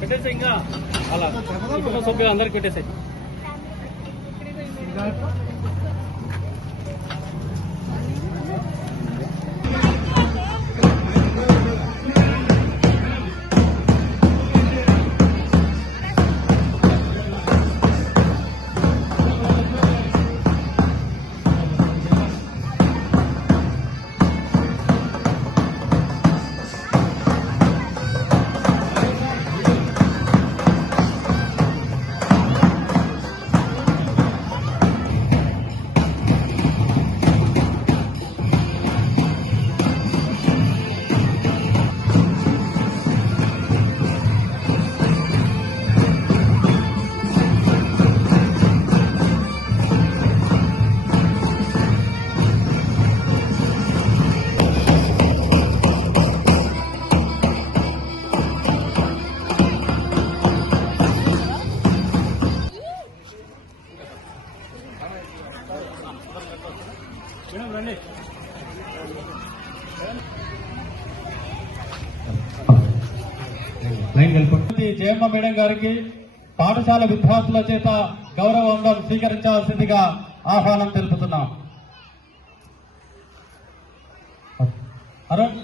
పెట్టేసి ఇంకా అలా కుటుంబ సభ్యులు అందరికి పెట్టేసాయి. జయమ్మ మేడం గారికి పాఠశాల విద్యార్థుల చేత గౌరవ వందనం స్వీకరించాల్సిందిగా ఆహ్వానం తెలుపుతున్నాం. అరుణ్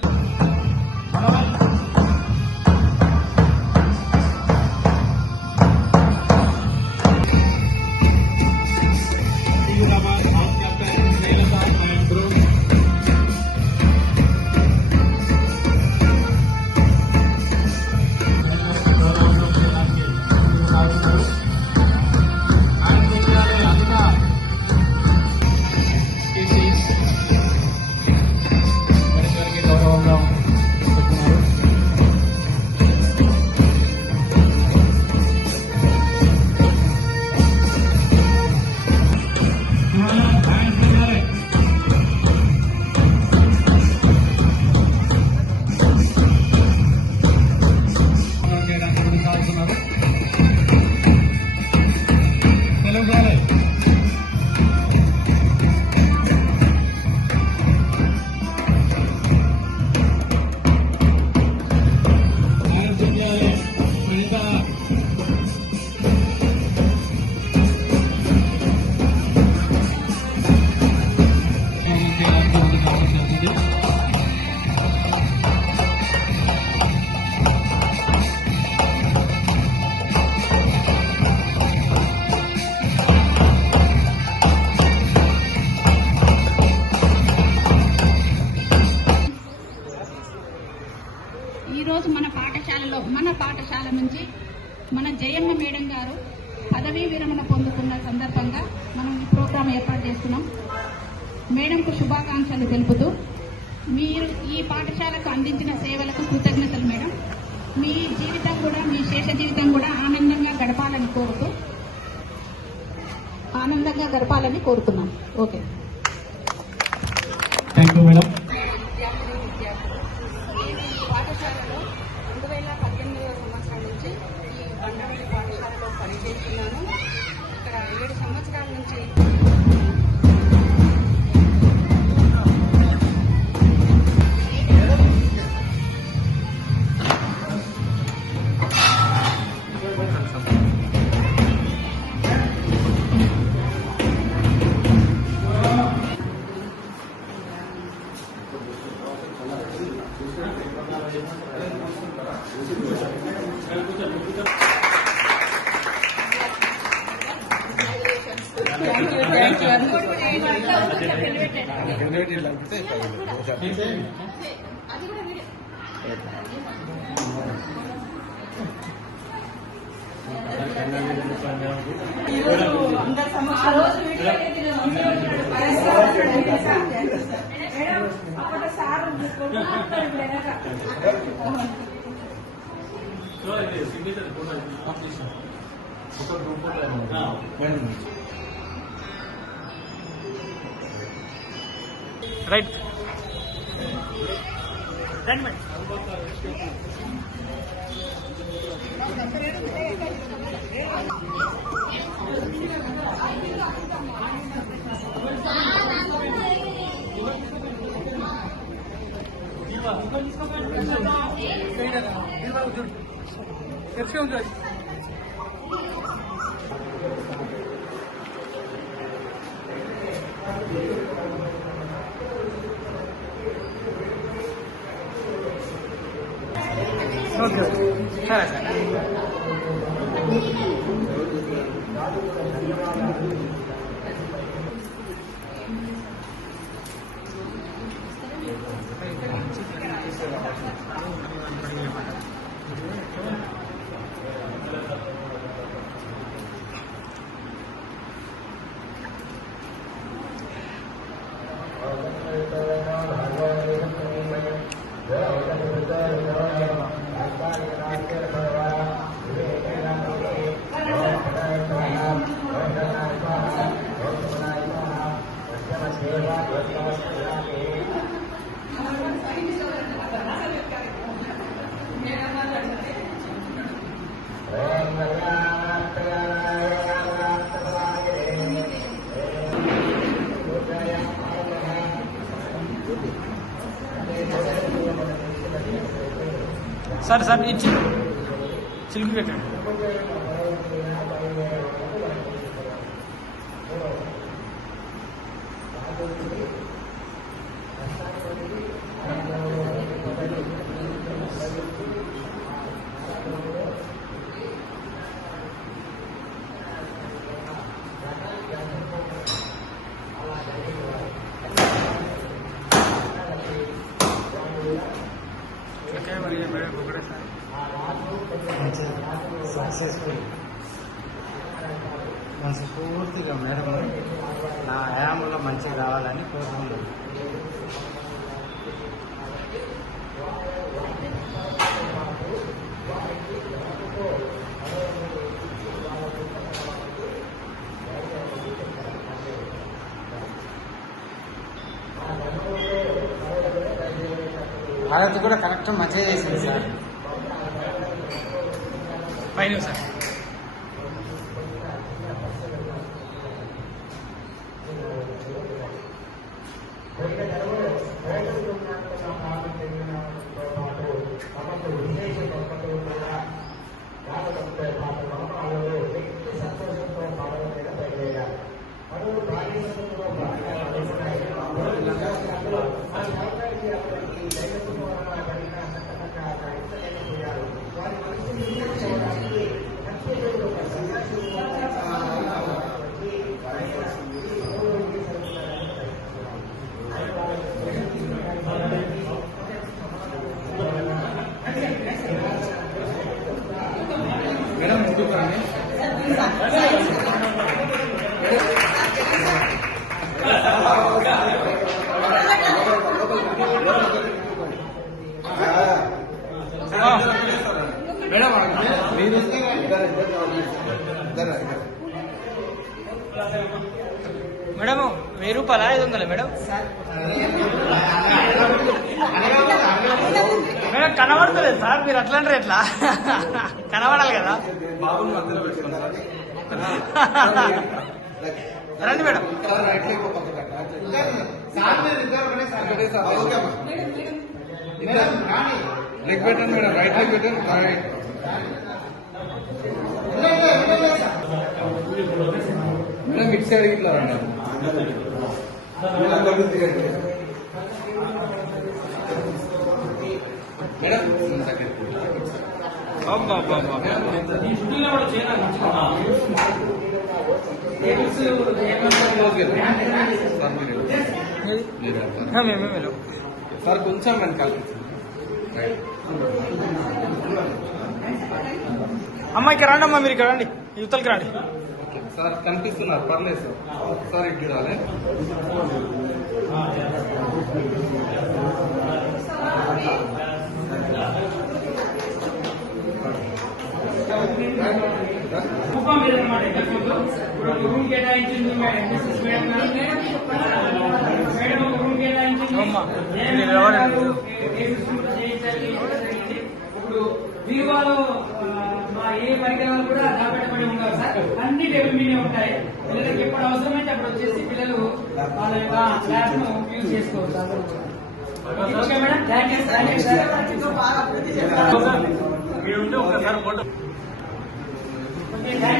ఈరోజు మన పాఠశాల నుంచి మన జయమ్మ మేడం గారు పదవీ విరమణ పొందుకున్న సందర్భంగా మనం ఈ ప్రోగ్రాం ఏర్పాటు చేస్తున్నాం. మేడంకు శుభాకాంక్షలు తెలుపుతూ మీరు ఈ పాఠశాలకు అందించిన సేవలకు కృతజ్ఞతలు మేడం. మీ జీవితం కూడా, మీ శేష జీవితం కూడా ఆనందంగా గడపాలని కోరుతున్నాం. Okay, thank you madam. పాఠశాలలో 2018వ సంవత్సరం నుంచి ఈ బండవల్లి పాఠశాలలో పనిచేస్తున్నాను. ఇక్కడ 7 సంవత్సరాల నుంచి రైట్ ఓకే సరే సార్. సార్ సార్ ఇచ్చి చిలుకు పెట్టండి. మనస్ఫూర్తిగా మేడం నా హయాంలో మంచిగా కావాలని కోరుకుంటున్నాను. భారత్ కూడా కరెక్ట్ మంచిగా చేసింది సార్. Fine sir. మేడం ముందుకు రండి. మేడం మీరు మేడం 1000 రూపాయలా 500 మేడం? మేడం కనబడతలేదు సార్, మీరు అట్లా అంటారు ఎట్లా? కనబడాలి కదా. బాబుని మధ్యలో పెట్టుకోండి రండి మేడం. లెగ్ పెట్టండి మేడం, రైట్ లెగ్ పెట్టండి. మేడం ఇటు సైడ్ ఇట్లా రండి. మేడం సార్ కొంచెం వెనకాల అమ్మాయికి రండి అమ్మా, మీరు ఇక్కడ రండి, యువతలకి రండి. సార్ కనిపిస్తున్నారు, పర్లేదు సార్. ఒకసారి ఇటు చూడాలి. రూమ్ కేటాయించింది ఇప్పుడు వీరువాలో మా ఏ పరికరాలు కూడా దాపెట్టబడి ఉంటారు సార్. అన్ని టేబుల్ మీదే ఉంటాయి. పిల్లలకి ఎప్పుడు అవసరమైతే అప్పుడు వచ్చేసి పిల్లలు వాళ్ళ యొక్క ల్యాబ్ ను యూజ్ చేసుకోవచ్చు. Okay madam, thank you sir. మీరు ఉంటే ఒకసారి ఫోటో ఓకే, థ్యాంక్ యూ.